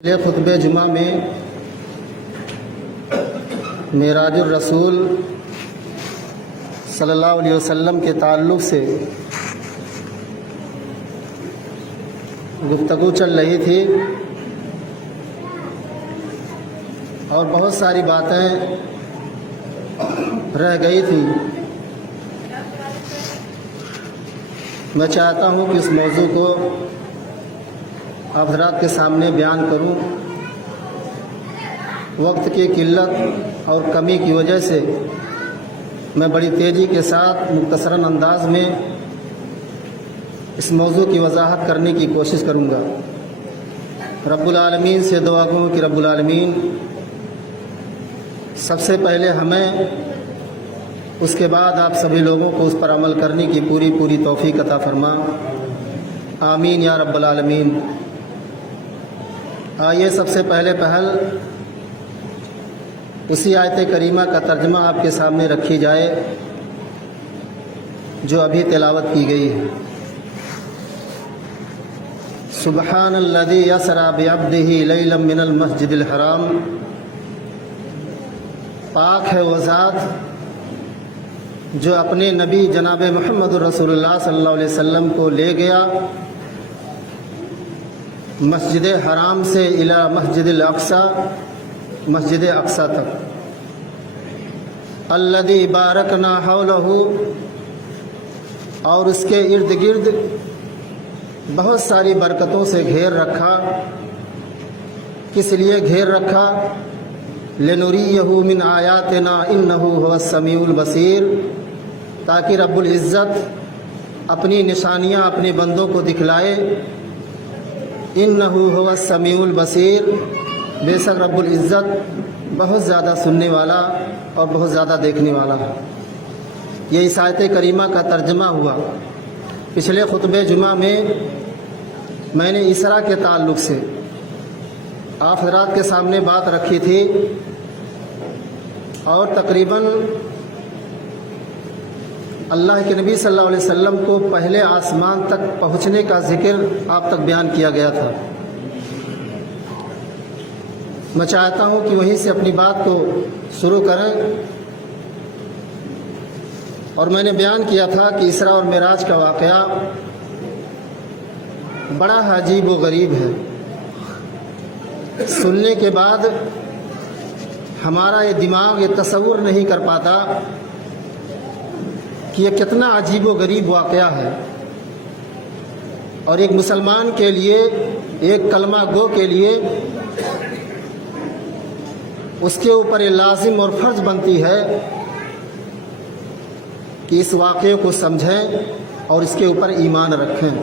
یہ خطبہ جمعہ میں معراج الرسول صلی اللہ علیہ وسلم کے تعلق سے گفتگو چل رہی تھی اور بہت ساری باتیں رہ گئی تھی۔ میں چاہتا ہوں کہ اس موضوع کو آپ حضرات کے سامنے بیان کروں۔ وقت کی قلت اور کمی کی وجہ سے میں بڑی تیزی کے ساتھ مختصراً انداز میں اس موضوع کی وضاحت کرنے کی کوشش کروں گا۔ رب العالمین سے دعا کروں کہ رب العالمین سب سے پہلے ہمیں، اس کے بعد آپ سبھی لوگوں کو اس پر عمل کرنے کی پوری توفیق عطا فرما، آمین یا رب العالمین۔ آئیے سب سے پہلے اسی آیت کریمہ کا ترجمہ آپ کے سامنے رکھی جائے جو ابھی تلاوت کی گئی ہے۔ سبحان الذی اسری بعبدہ لیلا من المسجد الحرام، پاک ہے وہ ذات جو اپنے نبی جناب محمد رسول اللہ صلی اللہ علیہ وسلم کو لے گیا مسجد حرام سے الی مسجد الاقصی، مسجد اقصی تک، الذی بارکنا حولہ، اور اس کے ارد گرد بہت ساری برکتوں سے گھیر رکھا۔ کس لیے گھیر رکھا؟ لنریہ من آیاتنا انہ هو السمیع البصیر، تاکہ رب العزت اپنی نشانیاں اپنے بندوں کو دکھلائے۔ انہ هو السمیع البصیر، بے شک رب العزت بہت زیادہ سننے والا اور بہت زیادہ دیکھنے والا ہے۔ یہ اس آیت کریمہ کا ترجمہ ہوا۔ پچھلے خطبہ جمعہ میں نے اسرا کے تعلق سے آپ حضرات کے سامنے بات رکھی تھی، اور تقریباً اللہ کے نبی صلی اللہ علیہ وسلم کو پہلے آسمان تک پہنچنے کا ذکر آپ تک بیان کیا گیا تھا۔ میں چاہتا ہوں کہ وہیں سے اپنی بات کو شروع کریں، اور میں نے بیان کیا تھا کہ اسراء اور معراج کا واقعہ بڑا عجیب و غریب ہے۔ سننے کے بعد ہمارا یہ دماغ یہ تصور نہیں کر پاتا کہ یہ کتنا عجیب و غریب واقعہ ہے، اور ایک مسلمان کے لیے، ایک کلمہ گو کے لیے اس کے اوپر یہ لازم اور فرض بنتی ہے کہ اس واقعے کو سمجھیں اور اس کے اوپر ایمان رکھیں۔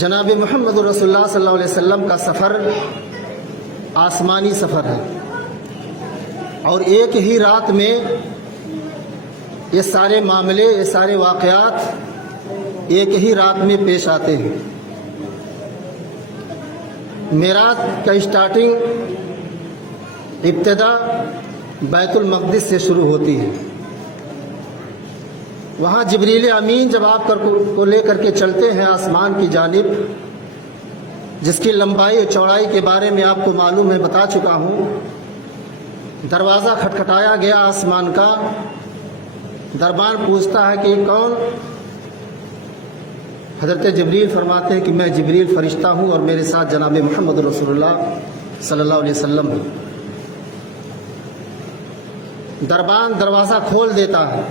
جناب محمد رسول اللہ صلی اللہ علیہ وسلم کا سفر آسمانی سفر ہے، اور ایک ہی رات میں یہ سارے معاملے، یہ سارے واقعات ایک ہی رات میں پیش آتے ہیں۔ معراج کا ابتدا بیت المقدس سے شروع ہوتی ہے۔ وہاں جبریل امین جب آپ کو لے کر کے چلتے ہیں آسمان کی جانب، جس کی لمبائی اور چوڑائی کے بارے میں آپ کو معلوم ہے، بتا چکا ہوں۔ دروازہ کھٹکھٹایا گیا آسمان کا، دربان پوچھتا ہے کہ کون؟ حضرت جبریل فرماتے ہیں کہ میں جبریل فرشتہ ہوں، اور میرے ساتھ جناب محمد رسول اللہ صلی اللہ علیہ وسلم ہے۔ دربان دروازہ کھول دیتا ہے۔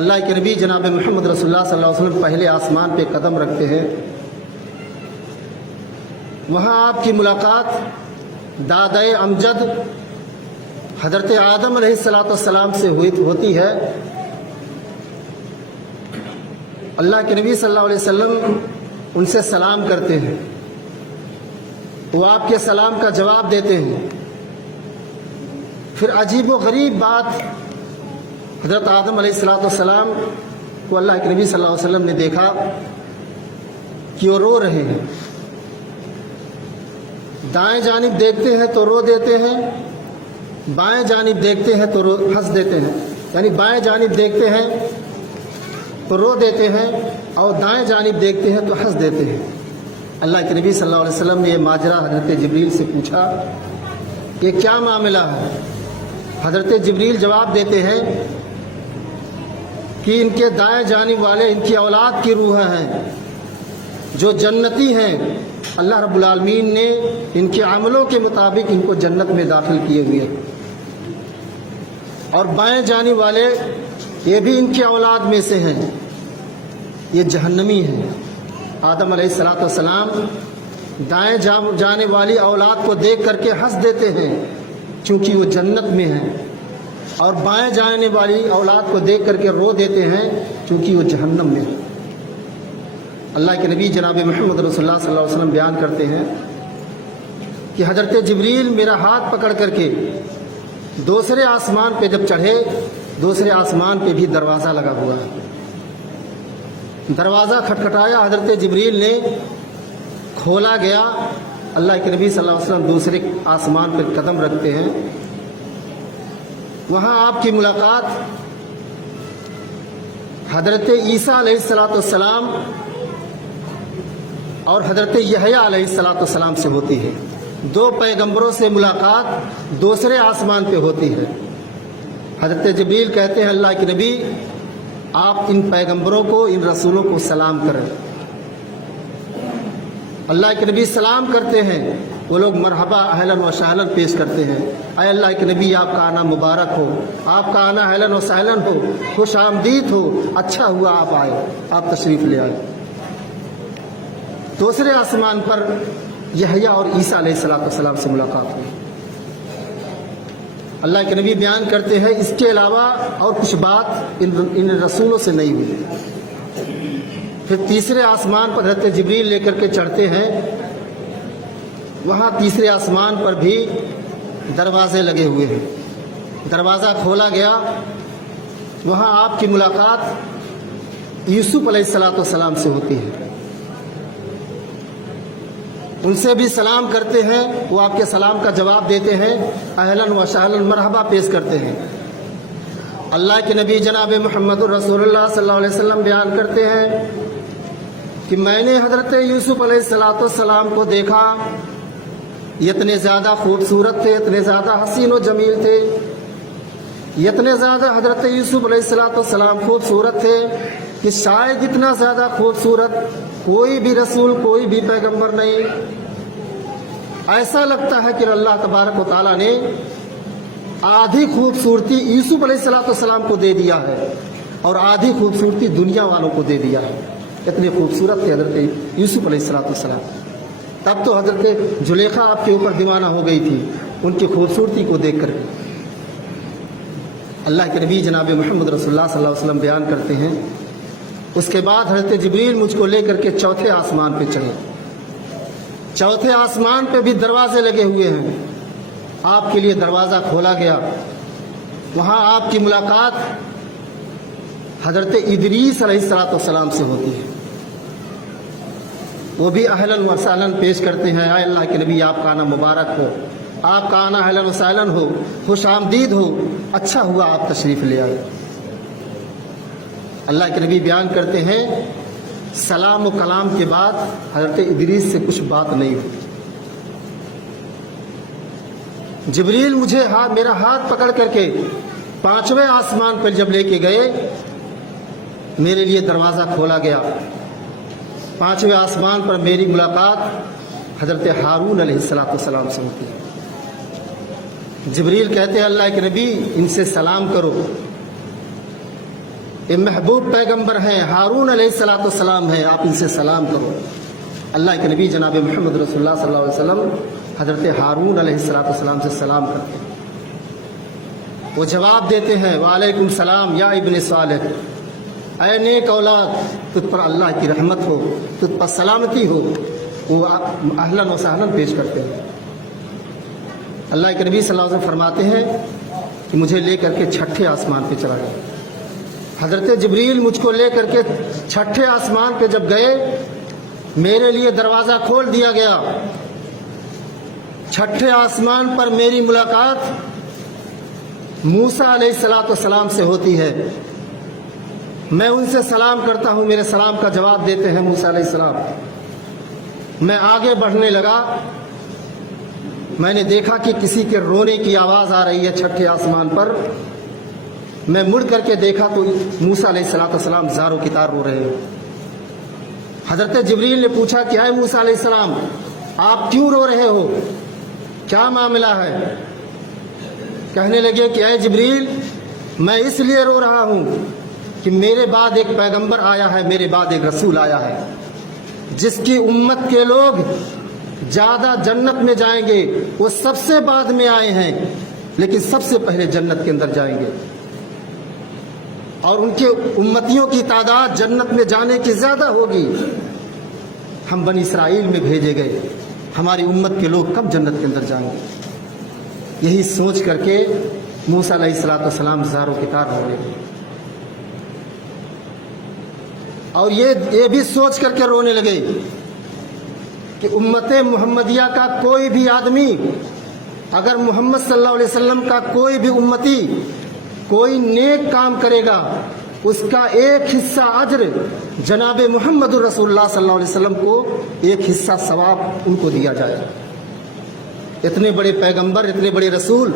اللہ کے نبی جناب محمد رسول اللہ صلی اللہ علیہ وسلم پہلے آسمان پہ قدم رکھتے ہیں۔ وہاں آپ کی ملاقات دادائے امجد حضرت آدم علیہ السلام سے ہوتی ہے۔ اللہ کے نبی صلی اللہ علیہ وسلم ان سے سلام کرتے ہیں، وہ آپ کے سلام کا جواب دیتے ہیں۔ پھر عجیب و غریب بات، حضرت آدم علیہ السلام کو اللہ کے نبی صلی اللہ علیہ وسلم نے دیکھا کہ وہ رو رہے ہیں۔ دائیں جانب دیکھتے ہیں تو رو دیتے ہیں، بائیں جانب دیکھتے ہیں تو ہنس دیتے ہیں۔ یعنی بائیں جانب دیکھتے ہیں تو رو دیتے ہیں اور دائیں جانب دیکھتے ہیں تو ہنس دیتے ہیں۔ اللہ کے نبی صلی اللہ علیہ وسلم نے یہ ماجرا حضرت جبریل سے پوچھا، یہ کیا معاملہ ہے؟ حضرت جبریل جواب دیتے ہیں کہ ان کے دائیں جانب والے ان کی اولاد کی روحیں ہیں جو جنتی ہیں، اللہ رب العالمین نے ان کے عملوں کے مطابق ان کو جنت میں داخل کیے ہوئے ہیں، اور بائیں جانب والے یہ بھی ان کی اولاد میں سے ہیں، یہ جہنمی ہیں۔ آدم علیہ السلام دائیں جانے والی اولاد کو دیکھ کر کے ہنس دیتے ہیں چونکہ وہ جنت میں ہیں، اور بائیں جانے والی اولاد کو دیکھ کر کے رو دیتے ہیں چونکہ وہ جہنم میں ہیں۔ اللہ کے نبی جناب محمد رسول اللہ صلی اللہ علیہ وسلم بیان کرتے ہیں کہ حضرت جبریل میرا ہاتھ پکڑ کر کے دوسرے آسمان پہ جب چڑھے، دوسرے آسمان پہ بھی دروازہ لگا ہوا ہے، دروازہ کھٹکھٹایا، حضرت جبریل نے کھولا گیا۔ اللہ کے نبی صلی اللہ علیہ وسلم دوسرے آسمان پر قدم رکھتے ہیں، وہاں آپ کی ملاقات حضرت عیسیٰ علیہ السلام اور حضرت یحییٰ علیہ السلام سے ہوتی ہے۔ دو پیغمبروں سے ملاقات دوسرے آسمان پہ ہوتی ہے۔ حضرت جبریل کہتے ہیں اللہ کے نبی آپ ان پیغمبروں کو، ان رسولوں کو سلام کریں۔ اللہ کے نبی سلام کرتے ہیں، وہ لوگ مرحبا اہلاً و سہلاً پیش کرتے ہیں، اے اللہ کے نبی آپ کا آنا مبارک ہو، آپ کا آنا اہلاً و سہلاً ہو، خوش آمدید ہو، اچھا ہوا آپ آئے، آپ تشریف لے آئے۔ دوسرے آسمان پر یحییٰ اور عیسیٰ علیہ السلام سے ملاقات ہوئی۔ اللہ کے نبی بیان کرتے ہیں اس کے علاوہ اور کچھ بات ان رسولوں سے نہیں ہوئی۔ پھر تیسرے آسمان پر حضرت جبریل لے کر کے چڑھتے ہیں، وہاں تیسرے آسمان پر بھی دروازے لگے ہوئے ہیں، دروازہ کھولا گیا، وہاں آپ کی ملاقات یوسف علیہ السلام سے ہوتی ہے۔ ان سے بھی سلام کرتے ہیں، وہ آپ کے سلام کا جواب دیتے ہیں، اہلاً و سہلاً مرحبا پیش کرتے ہیں۔ اللہ کے نبی جناب محمد رسول اللہ صلی اللہ علیہ وسلم بیان کرتے ہیں کہ میں نے حضرت یوسف علیہ السلام کو دیکھا، یہ اتنے زیادہ خوبصورت تھے، اتنے زیادہ حسین و جمیل تھے، یہ اتنے زیادہ حضرت یوسف علیہ السلام خوبصورت تھے کہ شاید اتنا زیادہ خوبصورت کوئی بھی رسول، کوئی بھی پیغمبر نہیں۔ ایسا لگتا ہے کہ اللہ تبارک و تعالیٰ نے آدھی خوبصورتی یوسف علیہ السلام کو دے دیا ہے اور آدھی خوبصورتی دنیا والوں کو دے دیا ہے، اتنے خوبصورت تھے حضرت یوسف علیہ السلام۔ تب تو حضرت زلیخا آپ کے اوپر دیوانہ ہو گئی تھی ان کی خوبصورتی کو دیکھ کر۔ اللہ کے نبی جناب محمد رسول اللہ صلی اللہ علیہ وسلم بیان کرتے ہیں اس کے بعد حضرت جبریل مجھ کو لے کر کے چوتھے آسمان پہ چڑھے۔ چوتھے آسمان پہ بھی دروازے لگے ہوئے ہیں، آپ کے لیے دروازہ کھولا گیا، وہاں آپ کی ملاقات حضرت ادریس علیہ السلام سے ہوتی ہے۔ وہ بھی اہلاً و سہلاً پیش کرتے ہیں، اے اللہ کے نبی آپ کا آنا مبارک ہو، آپ کا آنا اہلاً و سہلاً ہو، خوش آمدید ہو، اچھا ہوا آپ تشریف لے آئے۔ اللہ کے نبی بیان کرتے ہیں سلام و کلام کے بعد حضرت ادریس سے کچھ بات نہیں ہوتی۔ جبریل مجھے میرا ہاتھ پکڑ کر کے پانچویں آسمان پر جب لے کے گئے، میرے لیے دروازہ کھولا گیا، پانچویں آسمان پر میری ملاقات حضرت ہارون علیہ السلام سے ہوتی ہے۔ جبریل کہتے ہیں اللہ کے نبی ان سے سلام کرو، یہ محبوب پیغمبر ہیں، ہارون علیہ السلام ہیں، آپ ان سے سلام کرو۔ اللہ کے نبی جناب محمد رسول اللہ صلی اللہ علیہ وسلم حضرت ہارون علیہ السلام سے سلام کرتے ہیں، وہ جواب دیتے ہیں وعلیکم السلام یا ابن صالح، اے نیک اولاد تجھ پر اللہ کی رحمت ہو، تجھ پر سلامتی ہو، وہ اہلاً و سہلاً پیش کرتے ہیں۔ اللہ کے نبی صلی اللہ علیہ وسلم فرماتے ہیں کہ مجھے لے کر کے چھٹے آسمان پہ چلا گیا۔ حضرت جبریل مجھ کو لے کر کے چھٹے آسمان پہ جب گئے، میرے لیے دروازہ کھول دیا گیا، چھٹے آسمان پر میری ملاقات موسیٰ علیہ السلام سے ہوتی ہے۔ میں ان سے سلام کرتا ہوں، میرے سلام کا جواب دیتے ہیں موسیٰ علیہ السلام۔ میں آگے بڑھنے لگا، میں نے دیکھا کہ کسی کے رونے کی آواز آ رہی ہے چھٹے آسمان پر۔ میں مڑ کر کے دیکھا تو موسیٰ علیہ السلام زار و کتار رو رہے ہیں۔ حضرت جبریل نے پوچھا کہ اے موسیٰ علیہ السلام، آپ کیوں رو رہے ہو؟ کیا معاملہ ہے؟ کہنے لگے کہ اے جبریل، میں اس لیے رو رہا ہوں کہ میرے بعد ایک پیغمبر آیا ہے، میرے بعد ایک رسول آیا ہے، جس کی امت کے لوگ زیادہ جنت میں جائیں گے۔ وہ سب سے بعد میں آئے ہیں، لیکن سب سے پہلے جنت کے اندر جائیں گے، اور ان کے امتیوں کی تعداد جنت میں جانے کی زیادہ ہوگی۔ ہم بنی اسرائیل میں بھیجے گئے، ہماری امت کے لوگ کب جنت کے اندر جائیں گے؟ یہی سوچ کر کے موسیٰ علیہ السلام زار و کتار ہو رہے، اور یہ بھی سوچ کر کے رونے لگے کہ امت محمدیہ کا کوئی بھی آدمی، اگر محمد صلی اللہ علیہ وسلم کا کوئی بھی امتی کوئی نیک کام کرے گا، اس کا ایک حصہ اجر جناب محمد رسول اللہ صلی اللہ علیہ وسلم کو ایک حصہ ثواب ان کو دیا جائے۔ اتنے بڑے پیغمبر، اتنے بڑے رسول،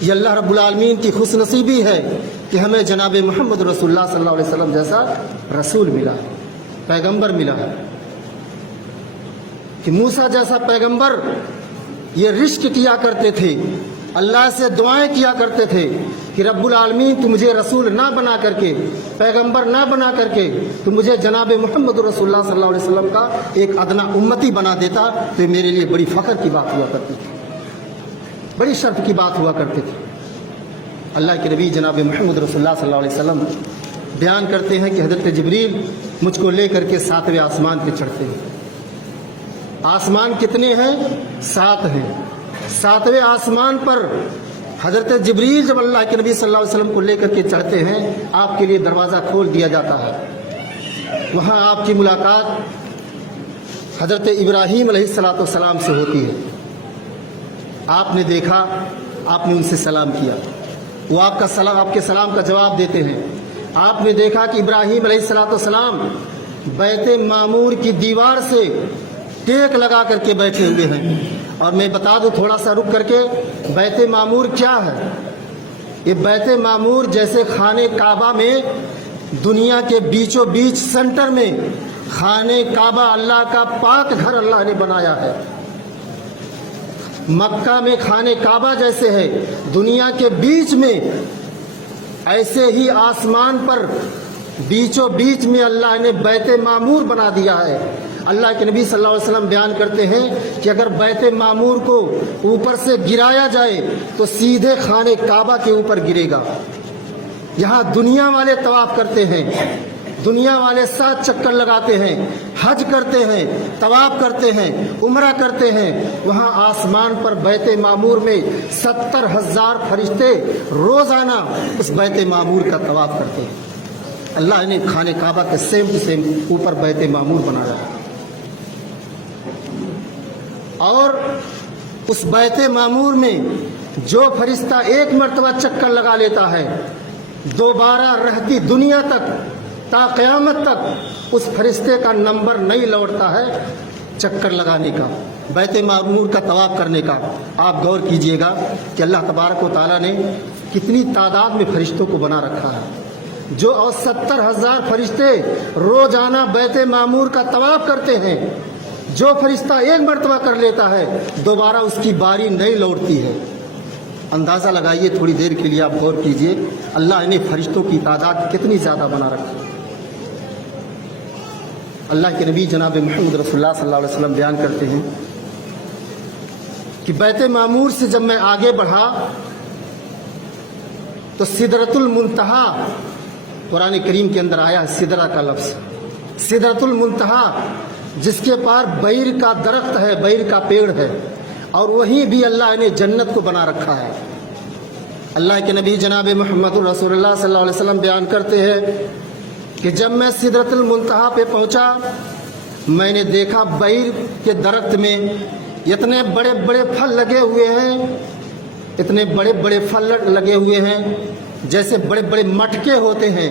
یہ اللہ رب العالمین کی خوش نصیبی ہے کہ ہمیں جناب محمد رسول اللہ صلی اللہ علیہ وسلم جیسا رسول ملا ہے، پیغمبر ملا ہے۔ کہ موسیٰ جیسا پیغمبر یہ رشک کیا کرتے تھے، اللہ سے دعائیں کیا کرتے تھے کہ رب العالمین تو مجھے رسول نہ بنا کر کے، پیغمبر نہ بنا کر کے، تو مجھے جناب محمد رسول اللہ صلی اللہ علیہ وسلم کا ایک ادنا امتی بنا دیتا تو یہ میرے لیے بڑی فخر کی بات ہوا کرتی تھی، بڑی شرف کی بات ہوا کرتی تھی۔ اللہ کے نبی جناب محمد رسول اللہ صلی اللہ علیہ وسلم بیان کرتے ہیں کہ حضرت جبریل مجھ کو لے کر کے 7ویں آسمان پہ چڑھتے ہیں۔ آسمان کتنے ہیں؟ 7 ہیں۔ 7ویں آسمان پر حضرت جبریل جب اللہ کے نبی صلی اللہ علیہ وسلم کو لے کر کے چڑھتے ہیں، آپ کے لیے دروازہ کھول دیا جاتا ہے۔ وہاں آپ کی ملاقات حضرت ابراہیم علیہ السلام سے ہوتی ہے۔ آپ نے دیکھا، آپ نے ان سے سلام کیا، وہ آپ کے سلام کا جواب دیتے ہیں۔ آپ نے دیکھا کہ ابراہیم علیہ السلام بیت معمور کی دیوار سے ٹیک لگا کر کے بیٹھے ہوئے ہیں۔ اور میں بتا دوں تھوڑا سا رک کر کے، بیت معمور کیا ہے؟ یہ بیت معمور جیسے خانہ کعبہ میں دنیا کے بیچوں بیچ سینٹر میں خانہ کعبہ اللہ کا پاک گھر اللہ نے بنایا ہے۔ مکہ میں خانہ کعبہ جیسے ہے دنیا کے بیچ میں، ایسے ہی آسمان پر بیچوں بیچ میں اللہ نے بیت معمور بنا دیا ہے۔ اللہ کے نبی صلی اللہ علیہ وسلم بیان کرتے ہیں کہ اگر بیت معمور کو اوپر سے گرایا جائے تو سیدھے خانہ کعبہ کے اوپر گرے گا۔ یہاں دنیا والے طواف کرتے ہیں، دنیا والے 7 چکر لگاتے ہیں، حج کرتے ہیں، طواف کرتے ہیں، عمرہ کرتے ہیں۔ وہاں آسمان پر بیت معمور میں 70,000 فرشتے روزانہ اس بیت معمور کا طواف کرتے ہیں۔ اللہ نے خانہ کعبہ کے سیم ٹو سیم اوپر بیت معمور بنایا، اور اس بیت معمور میں جو فرشتہ ایک مرتبہ چکر لگا لیتا ہے، دوبارہ رہتی دنیا تک تا قیامت تک اس فرشتے کا نمبر نہیں لوٹتا ہے چکر لگانے کا، بیت معمور کا طواف کرنے کا۔ آپ غور کیجئے گا کہ اللہ تبارک و تعالیٰ نے کتنی تعداد میں فرشتوں کو بنا رکھا ہے، جو 70,000 فرشتے روزانہ بیت معمور کا طواف کرتے ہیں۔ جو فرشتہ ایک مرتبہ کر لیتا ہے دوبارہ اس کی باری نہیں لوٹتی ہے۔ اندازہ لگائیے، تھوڑی دیر کے لیے آپ غور کیجئے، اللہ نے فرشتوں کی تعداد کتنی زیادہ بنا رکھی۔ اللہ کے نبی جناب محمد رسول اللہ صلی اللہ علیہ وسلم بیان کرتے ہیں کہ بیت معمور سے جب میں آگے بڑھا تو سدرۃ المنتہا، قرآن کریم کے اندر آیا ہے سدرہ کا لفظ، سدرۃ المنتہا، جس کے پار بیر کا درخت ہے، بیر کا پیڑ ہے، اور وہیں بھی اللہ نے جنت کو بنا رکھا ہے۔ اللہ کے نبی جناب محمد رسول اللہ صلی اللہ علیہ وسلم بیان کرتے ہیں کہ جب میں سدرۃ المنتہا پہ پہنچا، میں نے دیکھا بیر کے درخت میں اتنے بڑے بڑے پھل لگے ہوئے ہیں، اتنے بڑے بڑے پھل لگے ہوئے ہیں جیسے بڑے بڑے مٹکے ہوتے ہیں،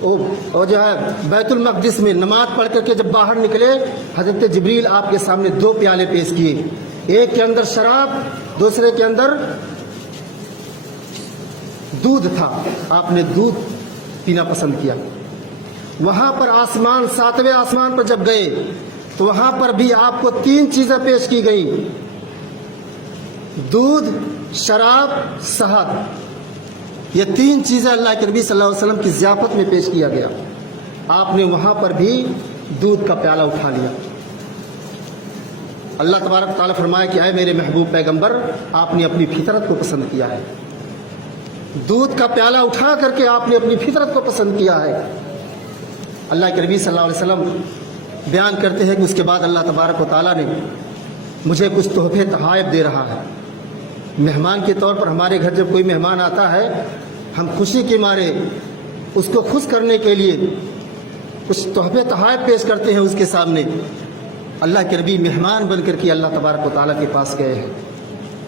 اور جو ہے بیت المقدس میں نماز پڑھ کر کے جب باہر نکلے، حضرت جبریل آپ کے سامنے 2 پیالے پیش کیے، ایک کے اندر شراب، دوسرے کے اندر دودھ تھا، آپ نے دودھ پینا پسند کیا۔ وہاں پر آسمان 7ویں آسمان پر جب گئے تو وہاں پر بھی آپ کو 3 چیزیں پیش کی گئیں، دودھ، شراب، شہد، یہ 3 چیزیں اللہ کے نبی صلی اللہ علیہ وسلم کی ضیافت میں پیش کیا گیا۔ آپ نے وہاں پر بھی دودھ کا پیالہ اٹھا لیا۔ اللہ تبارک تعالیٰ فرمایا کہ اے میرے محبوب پیغمبر، آپ نے اپنی فطرت کو پسند کیا ہے، دودھ کا پیالہ اٹھا کر کے آپ نے اپنی فطرت کو پسند کیا ہے۔ اللہ کے نبی صلی اللہ علیہ وسلم بیان کرتے ہیں کہ اس کے بعد اللہ تبارک و تعالیٰ نے مجھے کچھ تحفے تحائف دے رہا ہے۔ مہمان کے طور پر ہمارے گھر جب کوئی مہمان آتا ہے، ہم خوشی کے مارے اس کو خوش کرنے کے لیے کچھ تحفے تحائف پیش کرتے ہیں اس کے سامنے۔ اللہ کے نبی مہمان بن کر کے اللہ تبارک و تعالیٰ کے پاس گئے ہیں۔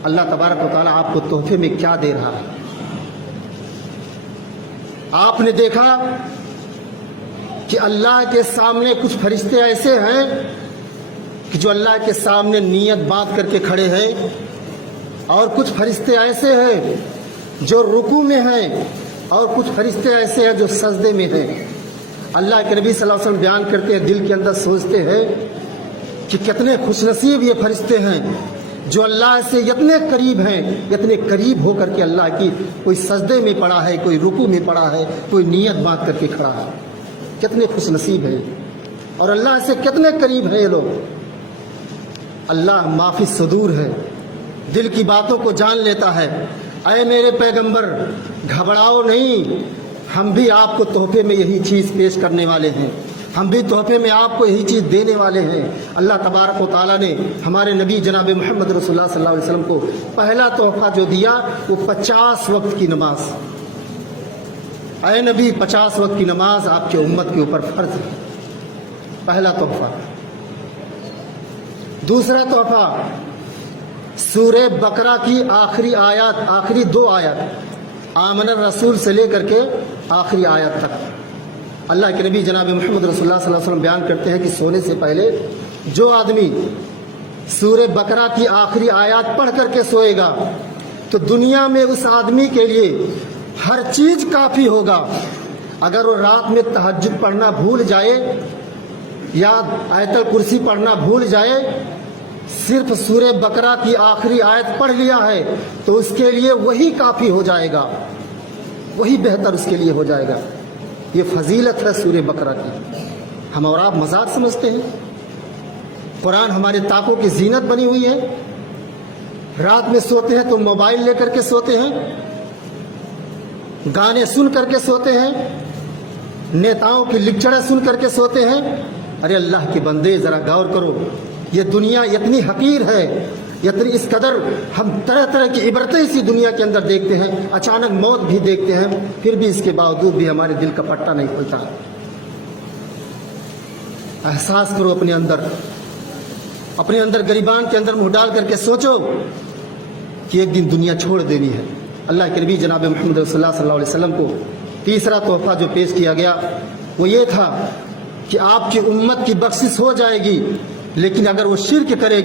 اللہ تبارک و تعالیٰ آپ کو تحفے میں کیا دے رہا ہے؟ آپ نے دیکھا کہ اللہ کے سامنے کچھ فرشتے ایسے ہیں کہ جو اللہ کے سامنے نیت باندھ کر کے کھڑے ہیں، اور کچھ فرشتے ایسے ہیں جو رکوع میں ہیں، اور کچھ فرشتے ایسے ہیں جو سجدے میں ہیں۔ اللہ کے نبی صلی اللہ علیہ وسلم بیان کرتے ہیں، دل کے اندر سوچتے ہیں کہ کتنے خوش نصیب یہ فرشتے ہیں جو اللہ سے اتنے قریب ہیں، اتنے قریب ہو کر کے اللہ کی کوئی سجدے میں پڑا ہے، کوئی رکوع میں پڑا ہے، کوئی نیت باندھ کر کے کھڑا ہے۔ کتنے خوش نصیب ہیں اور اللہ سے کتنے قریب ہیں یہ لوگ۔ اللہ معافی صدور ہے، دل کی باتوں کو جان لیتا ہے۔ اے میرے پیغمبر، گھبراؤ نہیں، ہم بھی آپ کو تحفے میں یہی چیز پیش کرنے والے ہیں، ہم بھی تحفے میں آپ کو یہی چیز دینے والے ہیں۔ اللہ تبارک و تعالیٰ نے ہمارے نبی جناب محمد رسول اللہ صلی اللہ علیہ وسلم کو پہلا تحفہ جو دیا وہ 50 وقت کی نماز۔ اے نبی، 50 وقت کی نماز آپ کی امت کے اوپر فرض ہے، پہلا تحفہ۔ دوسرا تحفہ سورہ بقرہ کی آخری آیات، آخری 2 آیات، آمن الرسول سے لے کر کے آخری آیت تک۔ اللہ کے نبی جناب محمد رسول اللہ صلی اللہ علیہ وسلم بیان کرتے ہیں کہ سونے سے پہلے جو آدمی سورہ بقرہ کی آخری آیات پڑھ کر کے سوئے گا تو دنیا میں اس آدمی کے لیے ہر چیز کافی ہوگا۔ اگر وہ رات میں تہجد پڑھنا بھول جائے یا آیت الکرسی پڑھنا بھول جائے، صرف سورہ بقرہ کی آخری آیت پڑھ لیا ہے تو اس کے لیے وہی کافی ہو جائے گا، وہی بہتر اس کے لیے ہو جائے گا۔ یہ فضیلت ہے سورہ بقرہ کی۔ ہم اور آپ مذاق سمجھتے ہیں، قرآن ہمارے طاقوں کی زینت بنی ہوئی ہے۔ رات میں سوتے ہیں تو موبائل لے کر کے سوتے ہیں، گانے سن کر کے سوتے ہیں، نیتاؤں کی لیکچریں سن کر کے سوتے ہیں۔ ارے اللہ کے بندے، ذرا غور کرو، یہ دنیا اتنی حقیر ہے، اتنی اس قدر ہم طرح طرح کی عبرتیں اسی دنیا کے اندر دیکھتے ہیں، اچانک موت بھی دیکھتے ہیں، پھر بھی اس کے باوجود بھی ہمارے دل کا پٹا نہیں کھلتا۔ احساس کرو اپنے اندر گریبان کے اندر منہ ڈال کر کے سوچو کہ ایک دن دنیا چھوڑ دینی ہے۔ اللہ کے نبی جناب محمد رسول اللہ صلی اللہ علیہ وسلم کو تیسرا تحفہ جو پیش کیا گیا وہ یہ تھا کہ آپ کی امت کی بخشش ہو جائے گی، لیکن اگر وہ شرک کرے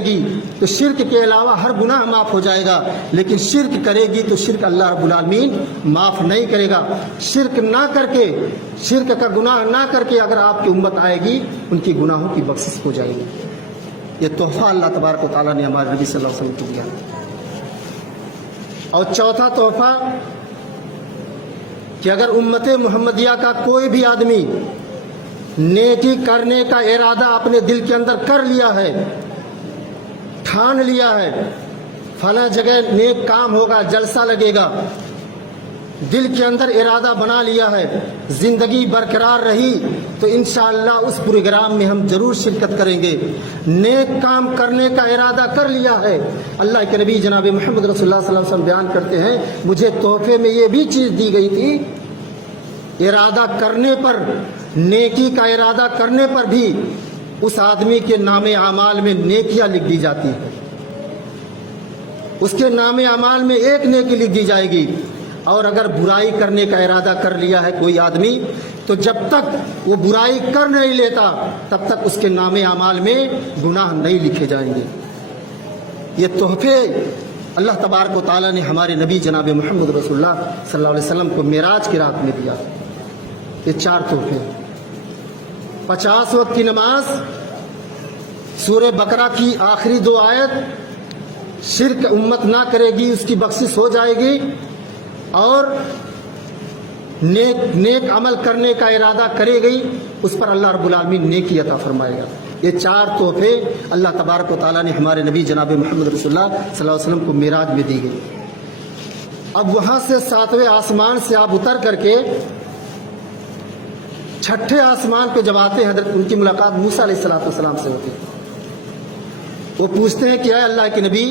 گی تو شرک کے علاوہ ہر گناہ معاف ہو جائے گا، لیکن شرک کرے گی تو شرک اللہ رب العالمین معاف نہیں کرے گا۔ شرک کا گناہ نہ کر کے اگر آپ کی امت آئے گی، ان کی گناہوں کی بخشش ہو جائے گی۔ یہ تحفہ اللہ تبارک و تعالیٰ نے ہمارے نبی صلی اللہ علیہ وسلم کو دیا۔ اور چوتھا تحفہ کہ اگر امت محمدیہ کا کوئی بھی آدمی نیکی کرنے کا ارادہ اپنے دل کے اندر کر لیا ہے، ٹھان لیا ہے، فلاں جگہ نیک کام ہوگا، جلسہ لگے گا، دل کے اندر ارادہ بنا لیا ہے، زندگی برقرار رہی تو انشاءاللہ اس پروگرام میں ہم ضرور شرکت کریں گے۔ نیک کام کرنے کا ارادہ کر لیا ہے، اللہ کے نبی جناب محمد رسول اللہ صلی اللہ علیہ وسلم بیان کرتے ہیں مجھے تحفے میں یہ بھی چیز دی گئی تھی، ارادہ کرنے پر، نیکی کا ارادہ کرنے پر بھی اس آدمی کے نام اعمال میں نیکیاں لکھ دی جاتی ہیں، اس کے نام اعمال میں ایک نیکی لکھ دی جائے گی، اور اگر برائی کرنے کا ارادہ کر لیا ہے کوئی آدمی تو جب تک وہ برائی کر نہیں لیتا تب تک اس کے نام اعمال میں گناہ نہیں لکھے جائیں گے۔ یہ تحفے اللہ تبارک و تعالیٰ نے ہمارے نبی جناب محمد رسول اللہ صلی اللہ علیہ وسلم کو معراج کی رات میں دیا۔ یہ 4 تحفے، 50 وقت کی نماز، سورہ بقرہ کی آخری 2 آیت، شرک امت نہ کرے گی اس کی بخشش ہو جائے گی، اور نیک عمل کرنے کا ارادہ کرے گئی اس پر اللہ رب العالمین نیکی عطا فرمائے گا۔ یہ 4 تحفے اللہ تبارک و تعالیٰ نے ہمارے نبی جناب محمد رسول اللہ صلی اللہ علیہ وسلم کو معراج میں دی گئی۔ اب وہاں سے 7ویں آسمان سے آپ اتر کر کے 6ٹھے آسمان پہ جب آتے ہیں، حضرت ان کی ملاقات موسیٰ علیہ السلام سے ہوتی ہے۔ وہ پوچھتے ہیں کہ اے اللہ کے نبی،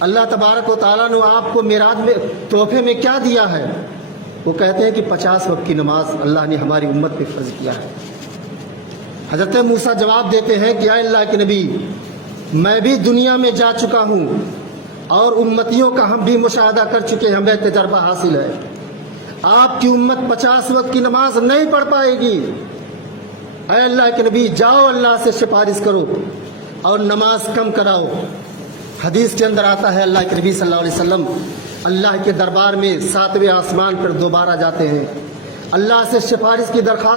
اللہ تبارک و تعالیٰ نے آپ کو معراج میں تحفے میں کیا دیا ہے؟ وہ کہتے ہیں کہ 50 وقت کی نماز اللہ نے ہماری امت پہ فرض کیا ہے۔ حضرت موسیٰ جواب دیتے ہیں کہ اے اللہ کے نبی، میں بھی دنیا میں جا چکا ہوں اور امتیوں کا ہم بھی مشاہدہ کر چکے ہیں، ہمیں تجربہ حاصل ہے، آپ کی امت 50 وقت کی نماز نہیں پڑھ پائے گی۔ اے اللہ کے نبی، جاؤ اللہ سے سفارش کرو اور نماز کم کراؤ۔ حدیث کے اندر آتا ہے اللہ کے نبی صلی اللہ علیہ وسلم اللہ کے دربار میں 7ویں آسمان پر دوبارہ جاتے ہیں، اللہ سے سفارش کی درخواست